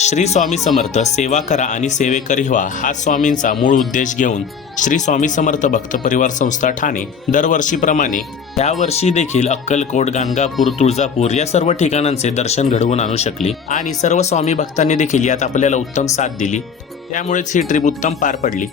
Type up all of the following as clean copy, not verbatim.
श्री स्वामी समर्थ सेवा करा आणि सेवेकरी व्हा हा स्वामींचा मूळ उद्देश घेऊन श्री स्वामी समर्थ भक्त परिवार संस्था ठाणे दरवर्षीप्रमाणे यावर्षी देखील अक्कलकोट, गाणगापूर, तुळजापूर या सर्व ठिकाणांचे दर्शन घडवून आणू शकली आणि सर्व स्वामी भक्तांनी देखील यात आपल्याला उत्तम साथ दिली. त्यामुळेच ही ट्रिप उत्तम पार पडली.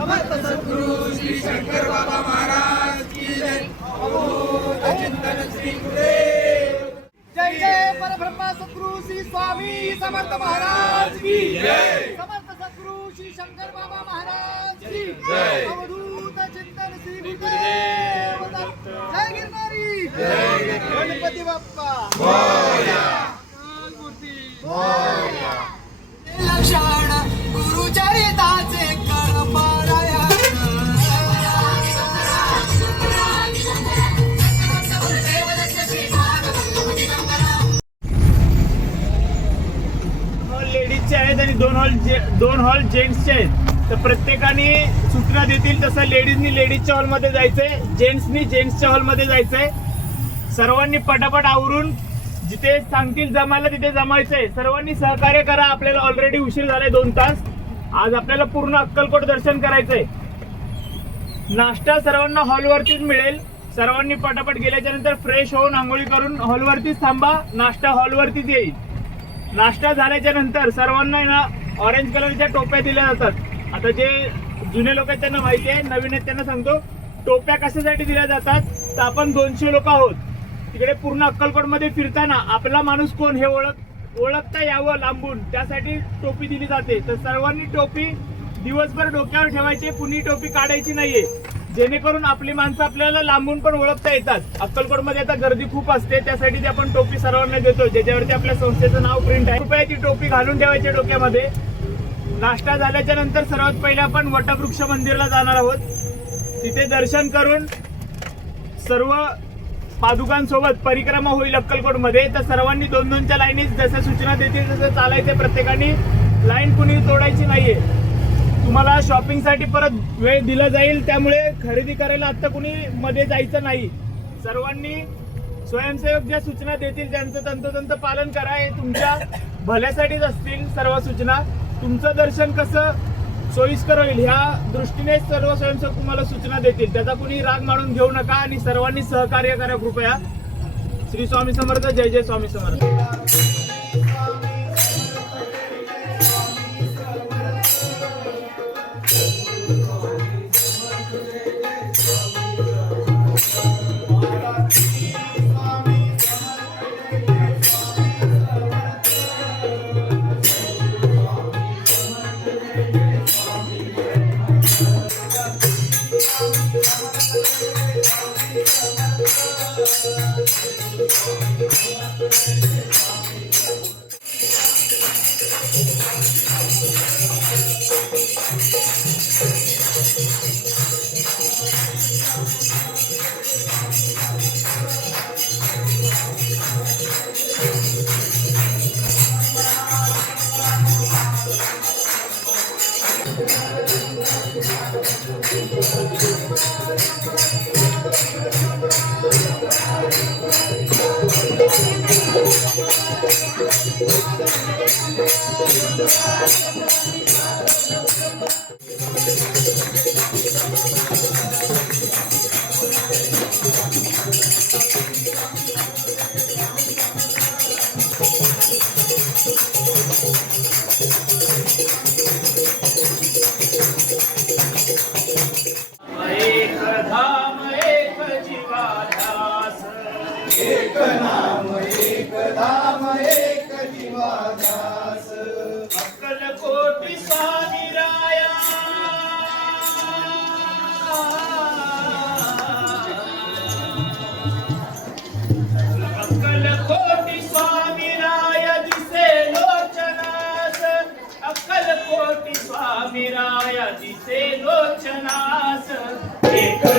समर्थ सद्गुरु श्री शंकर बाबा महाराज की जय. चिंतन श्री गुरुदेव. जय जय परब्रह्मा सद्गुरु श्री स्वामी समर्थ महाराज की जय. समर्थ सद्गुरु श्री शंकर बाबा महाराज की जय. अवधूत चिंतन श्री गुरुदेव. जय गिरनारी. जय गणपती बाप्पा मोरया. मूर्ती मोरया. लक्षण गुरुचरिताचे लेडीजचे आहेत आणि दोन हॉल जेंट्सचे आहेत. तर प्रत्येकाने सूचना देतील तसं लेडीजनी लेडीजच्या हॉलमध्ये जायचंय, जेंट्सनी जेंट्सच्या हॉलमध्ये जायचंय. सर्वांनी पटापट आवरून जिथे सांगतील जमायला तिथे जमायचंय. सर्वांनी सहकार्य करा. आपल्याला ऑलरेडी उशीर झालाय 2 तास. आज आपल्याला पूर्ण अक्कलकोट दर्शन करायचंय. नाश्ता सर्वांना हॉलवरतीच मिळेल. सर्वांनी पटापट गेल्याच्या नंतर फ्रेश होऊन आंघोळी करून हॉलवरतीच थांबा. नाश्ता हॉलवरतीच येईल. नाश्ता झाल्याच्या नंतर सर्वांना ना ऑरेंज कलरच्या टोप्या दिल्या जातात. आता जे जुने लोक आहेत त्यांना माहिती आहे, नवीन आहेत त्यांना सांगतो. टोप्या कशासाठी दिल्या जातात तर आपण 200 लोक आहोत. तिकडे पूर्ण अक्कलकोटमध्ये फिरताना आपला माणूस कोण हे ओळखता यावं लांबून, त्यासाठी टोपी दिली जाते. तर सर्वांनी टोपी दिवसभर डोक्यावर ठेवायची, कुणी टोपी काढायची नाहीये, जेणेकरून आपली माणसं आपल्याला लांबून पण ओळखता येतात. अक्कलकोटमध्ये आता गर्दी खूप असते, त्यासाठी आपण टोपी सर्वांना देतो ज्याच्यावरती आपल्या संस्थेचं नाव प्रिंट आहे. कृपया ती टोपी घालून ठेवायची डोक्यामध्ये. नाश्ता झाल्याच्या नंतर सर्वात पहिले आपण वटवृक्ष मंदिरला जाणार आहोत. तिथे दर्शन करून सर्व पादुकांसोबत परिक्रमा होईल अक्कलकोटमध्ये. तर सर्वांनी 2-2च्या लाईनीत जसं सूचना देतील तसं चालायचं. प्रत्येकाने लाईन कुणी तोडायची नाहीये. तुम्हाला शॉपिंगसाठी परत वेळ दिला जाईल, त्यामुळे खरेदी करायला आता कुणी मध्ये जायचं नाही. सर्वांनी स्वयंसेवक ज्या सूचना देतील त्यांचं तंतोतंत पालन करा. हे तुमच्या भल्यासाठीच असतील सर्व सूचना. तुमचं दर्शन कसं सोयीस्कर होईल ह्या दृष्टीने सर्व स्वयंसेवक तुम्हाला सूचना देतील. त्याचा कुणी राग मानून घेऊ नका आणि सर्वांनी सहकार्य करा कृपया. श्री स्वामी समर्थ. जय जय स्वामी समर्थ. एक नाम एक धाम एक जीवादास. अक्कलकोटी स्वामी राया. अक्कलकोटी स्वामी राया दिसे लोचनास. अक्कलकोटी स्वामी राया दिसे लोचनास. एक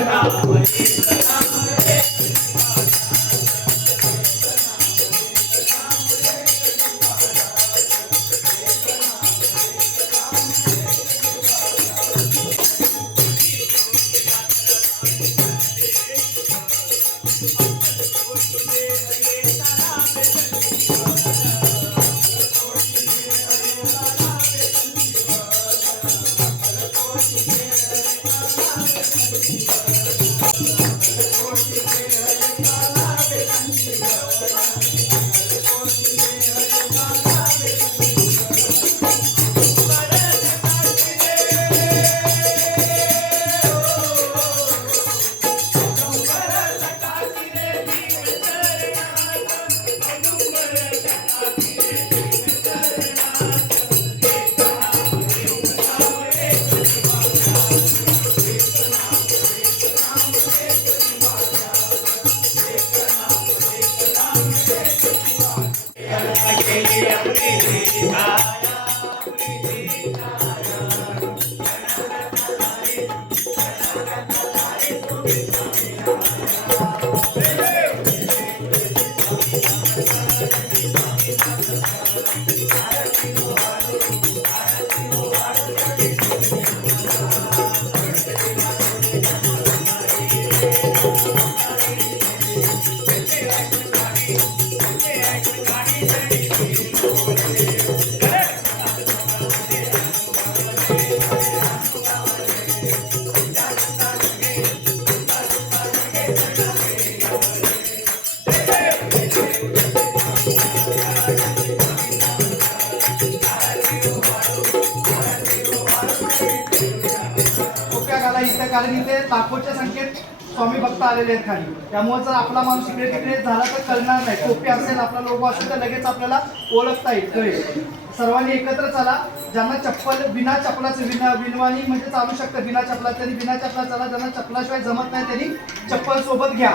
इथं कारण इथे लाखोच्या संख्येत स्वामी भक्त आलेले आहेत खाली. त्यामुळे जर आपला माणूस इकडे तिकडे झाला तर कळणार नाही. टोपी असेल, आपला लोगो असेल तर लगेच आपल्याला ओळखता येईल, कळेल. सर्वांनी एकत्र चला. ज्यांना चप्पल बिना चपलाचे विनवानी म्हणजे चालू शकतं बिना चपला, त्यांनी बिना चपला चला. ज्यांना चपलाशिवाय जमत नाही त्यांनी चप्पल सोबत घ्या.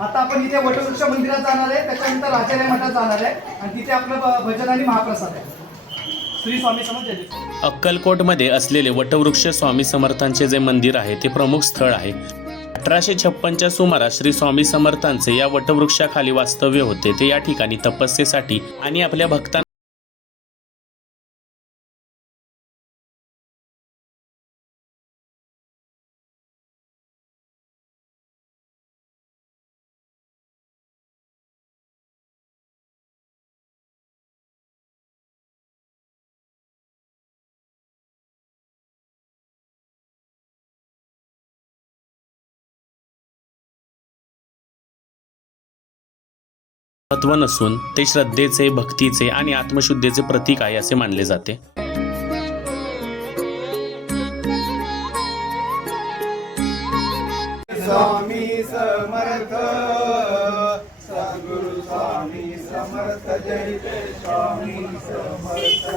आता आपण इथे वटवृक्ष मंदिरात जाणार आहे, त्याच्यानंतर राजाराय मठात जाणार आहे आणि तिथे आपलं भजन आणि महाप्रसाद आहे. श्री स्वामी समर्थ जय जय. अक्कलकोटमध्ये असलेले वटवृक्ष स्वामी समर्थांचे जे मंदिर आहे ते प्रमुख स्थळ आहे. 1856च्या सुमारास श्री स्वामी समर्थांचे या वटवृक्षाखाली वास्तव्य होते. ते या ठिकाणी तपस्येसाठी आणि आपल्या भक्तांना महत्त्व नसून ते श्रद्धेचे, भक्तीचे आणि आत्मशुद्धीचे प्रतीक आहे असे मानले जाते. स्वामी समर्थ, सद्गुरु स्वामी समर्थ जय जय स्वामी समर्थ.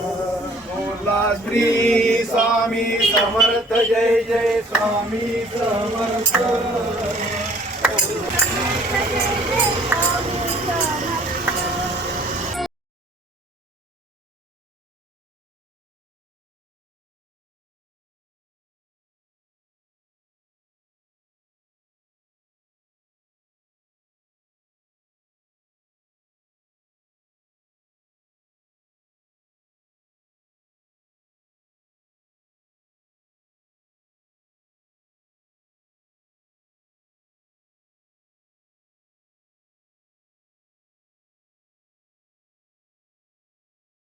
बोला श्री स्वामी समर्थ जय जय स्वामी समर्थ.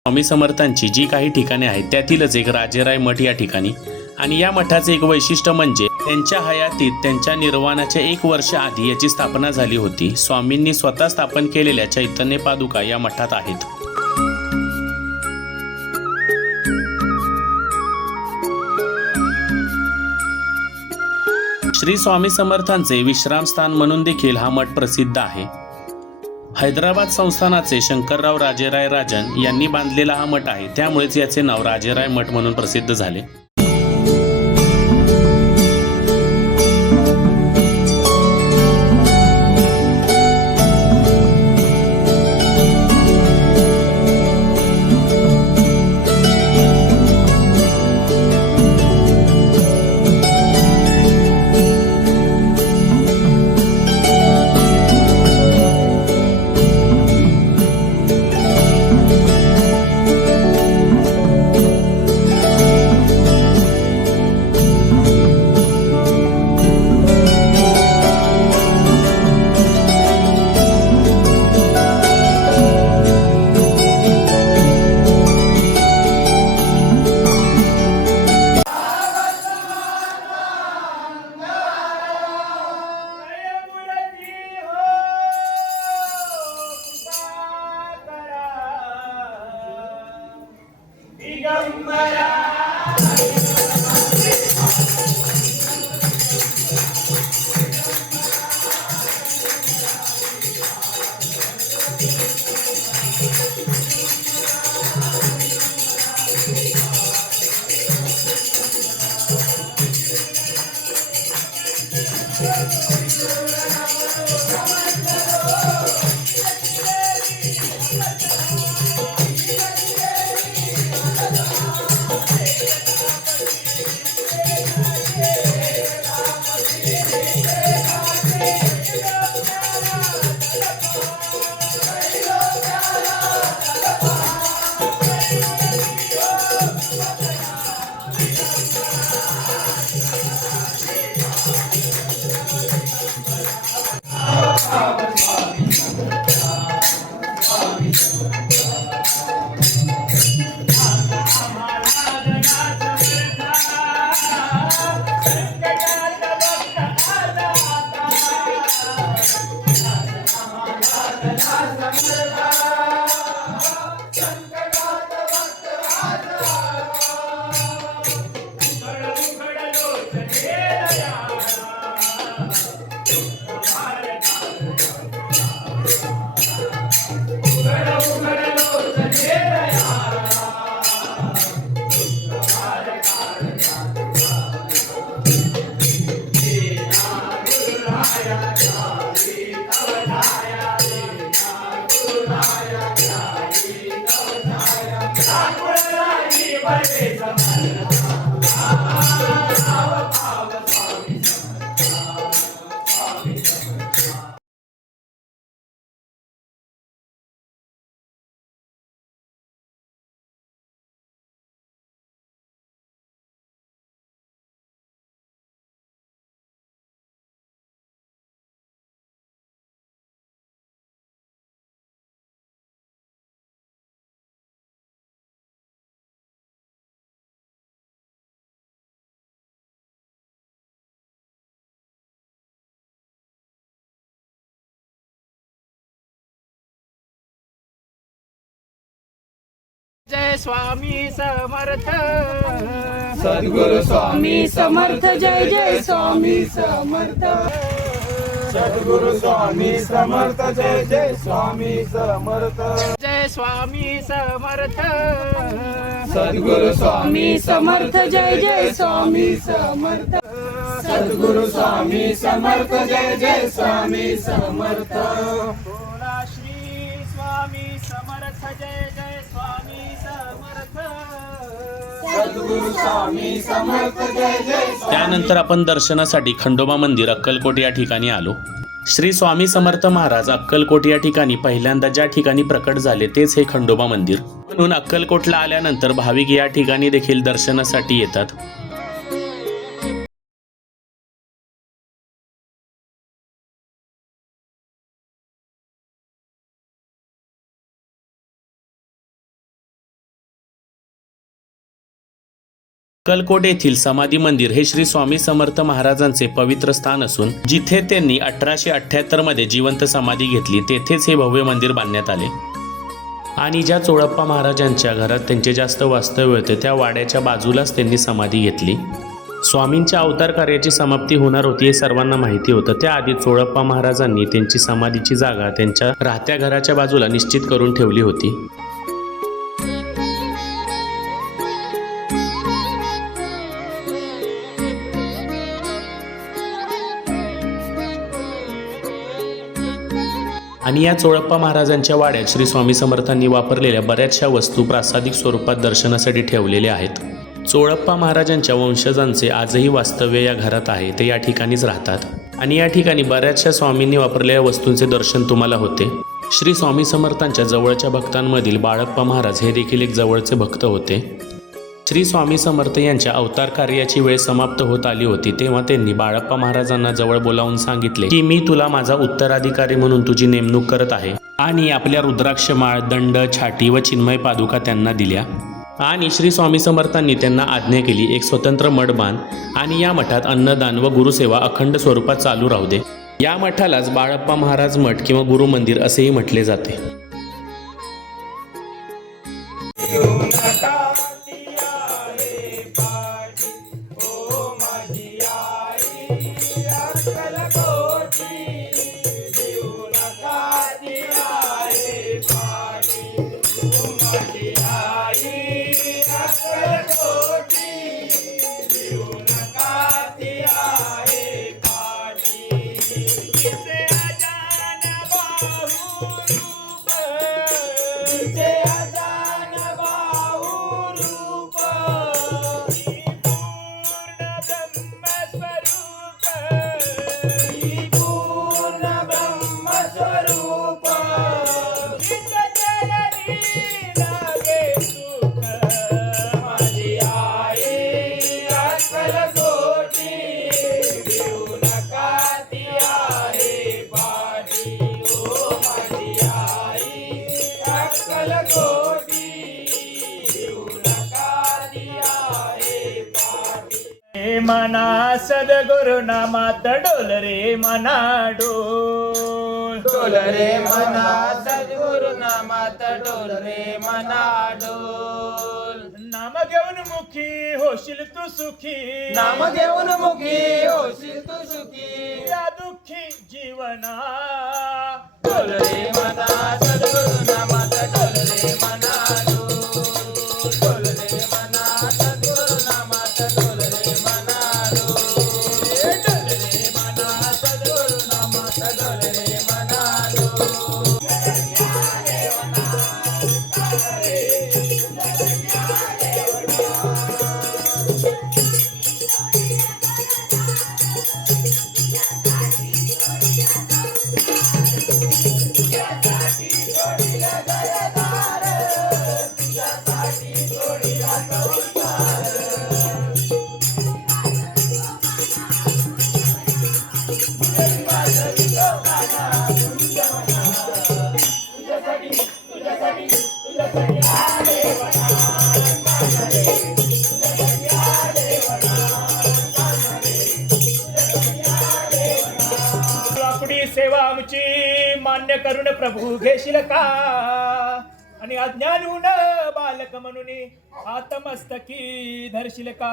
स्वामी समर्थांची जी काही ठिकाणे आहेत त्यातीलच एक राजेराय मठ या ठिकाणी. आणि या मठाचे एक वैशिष्ट्य म्हणजे त्यांच्या हयातीत त्यांच्या निर्वाणाच्या 1 वर्ष आधी याची स्थापना झाली होती. स्वामींनी स्वतः स्थापन केलेल्या चैतन्य पादुका या मठात आहेत. श्री स्वामी समर्थांचे विश्रामस्थान म्हणून देखील हा मठ प्रसिद्ध आहे. हैदराबाद संस्थानाचे शंकरराव राजेराय राजन यांनी बांधलेला हा मठ आहे. त्यामुळेच याचे नाव राजेराय मठ म्हणून प्रसिद्ध झाले. जय स्वामी समर्थ सद्गुरु स्वामी समर्थ जय जय स्वामी समर्थ सद्गुरु स्वामी समर्थ जय जय स्वामी समर्थ जय स्वामी समर्थ सद्गुरु स्वामी समर्थ जय जय स्वामी समर्थ सद्गुरु स्वामी समर्थ जय जय स्वामी समर्थ बोला श्री स्वामी समर्थ जय जय स्वामी समर्थ सद्गुरु स्वामी समर्थ जय जय त्यानंतर आपण दर्शनासाठी खंडोबा मंदिर अक्कलकोट या ठिकाणी आलो. श्री स्वामी समर्थ महाराज अक्कलकोट या ठिकाणी पहिल्यांदा ज्या ठिकाणी प्रकट झाले तेच हे खंडोबा मंदिर. म्हणून अक्कलकोटला आल्यानंतर भाविक या ठिकाणी देखील दर्शनासाठी येतात. अक्कलकोट येथील समाधी मंदिर हे श्री स्वामी समर्थ महाराजांचे पवित्र स्थान असून जिथे त्यांनी 1878 मध्ये जिवंत समाधी घेतली तेथेच हे भव्य मंदिर बांधण्यात आले. आणि ज्या चोळप्पा महाराजांच्या घरात त्यांचे जास्त वास्तव्य होते त्या वाड्याच्या बाजूलाच त्यांनी समाधी घेतली. स्वामींच्या अवतार कार्याची समाप्ती होणार होती हे सर्वांना माहिती होतं. त्याआधी चोळप्पा महाराजांनी त्यांची समाधीची जागा त्यांच्या राहत्या घराच्या बाजूला निश्चित करून ठेवली होती. आणि या चोळप्पा महाराजांच्या वाड्यात श्री स्वामी समर्थांनी वापरलेल्या बऱ्याचशा वस्तू प्रासादिक स्वरूपात दर्शनासाठी ठेवलेल्या आहेत. चोळप्पा महाराजांच्या वंशजांचे आजही वास्तव्य या घरात आहे. ते या ठिकाणीच राहतात आणि या ठिकाणी बऱ्याचशा स्वामींनी वापरलेल्या वस्तूंचे दर्शन तुम्हाला होते. श्री स्वामी समर्थांच्या जवळच्या भक्तांमधील बाळप्पा महाराज हे देखील एक जवळचे भक्त होते. श्री स्वामी समर्थ यांच्या अवतार कार्याची वेळ समाप्त होत आली होती तेव्हा त्यांनी बाळप्पा महाराजांना जवळ बोलावून सांगितले की मी तुला माझा उत्तराधिकारी म्हणून तुझी नेमणूक करत आहे. आणि आपल्या रुद्राक्ष माळ, दंड, छाटी व चिन्मय पादुका त्यांना दिल्या. आणि श्री स्वामी समर्थांनी त्यांना आज्ञा केली एक स्वतंत्र मठ बांध आणि या मठात अन्नदान व गुरुसेवा अखंड स्वरूपात चालू राहू दे. या मठालाच बाळप्पा महाराज मठ किंवा गुरु मंदिर असेही म्हटले जाते. मना सद्गुरु नामात डोल रे मना डोल. डोल रे मना सद्गुरु नामात डोल रे मना डोल. नाम घेऊन मुखी होशील तू सुखी. नाम घेऊन मुखी होशील तू सुखी. या दुःखी जीवना डोल रे मना सद्गुरु नामात डोल रे मना डोल. डोल रे मना सद्गुरु नामात डोल रे मना डोल. डोल रे मना सद्गुरु नामात डोल रे मना डोल. आपली सेवा आमची मान्य करून प्रभू घेशील का. आणि अज्ञानून बालक म्हणून आत्मस्तकी धरशील का.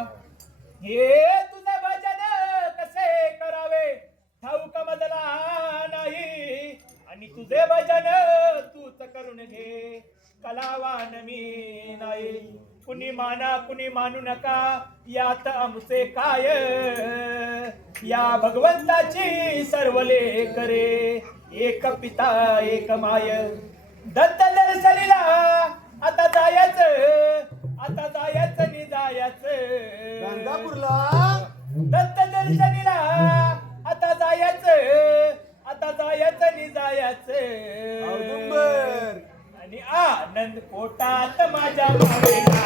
हे तुझे भजन कसे करावे ठाऊक मजला नाही. आणि तुझे भजन तूच करून घे कलावान मी नाही. कुणी माना कुणी मानू नका यात आमचे काय. या भगवंताची सर्वले करे एक पिता एक माय. दत्त दर्शनीला आता जायचं. आता जायचं नि जायचं गाणगापूरला. दत्त दर्शनीला आता जायचं. आता जायचं नि जायचं औदुंबर. आणि आनंद पोटात माझ्या मावेला.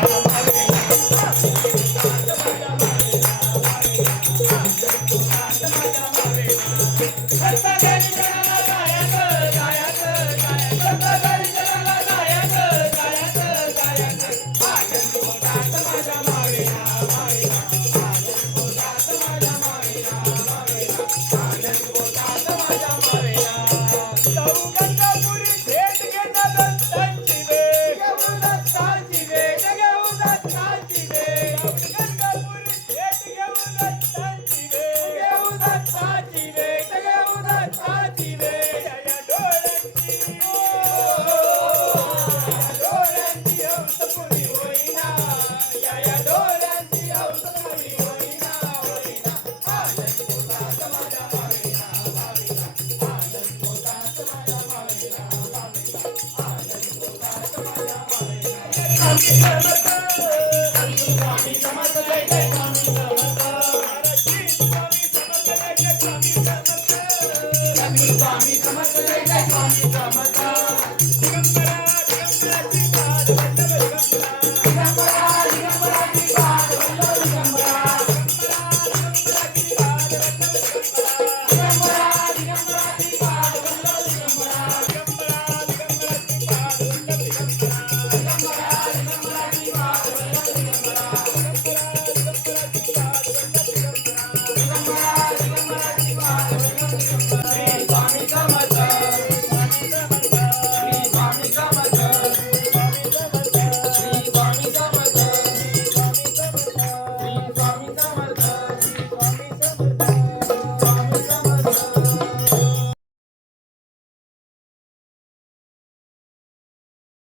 स्वामी समर्थ जय जय स्वामी समर्थ.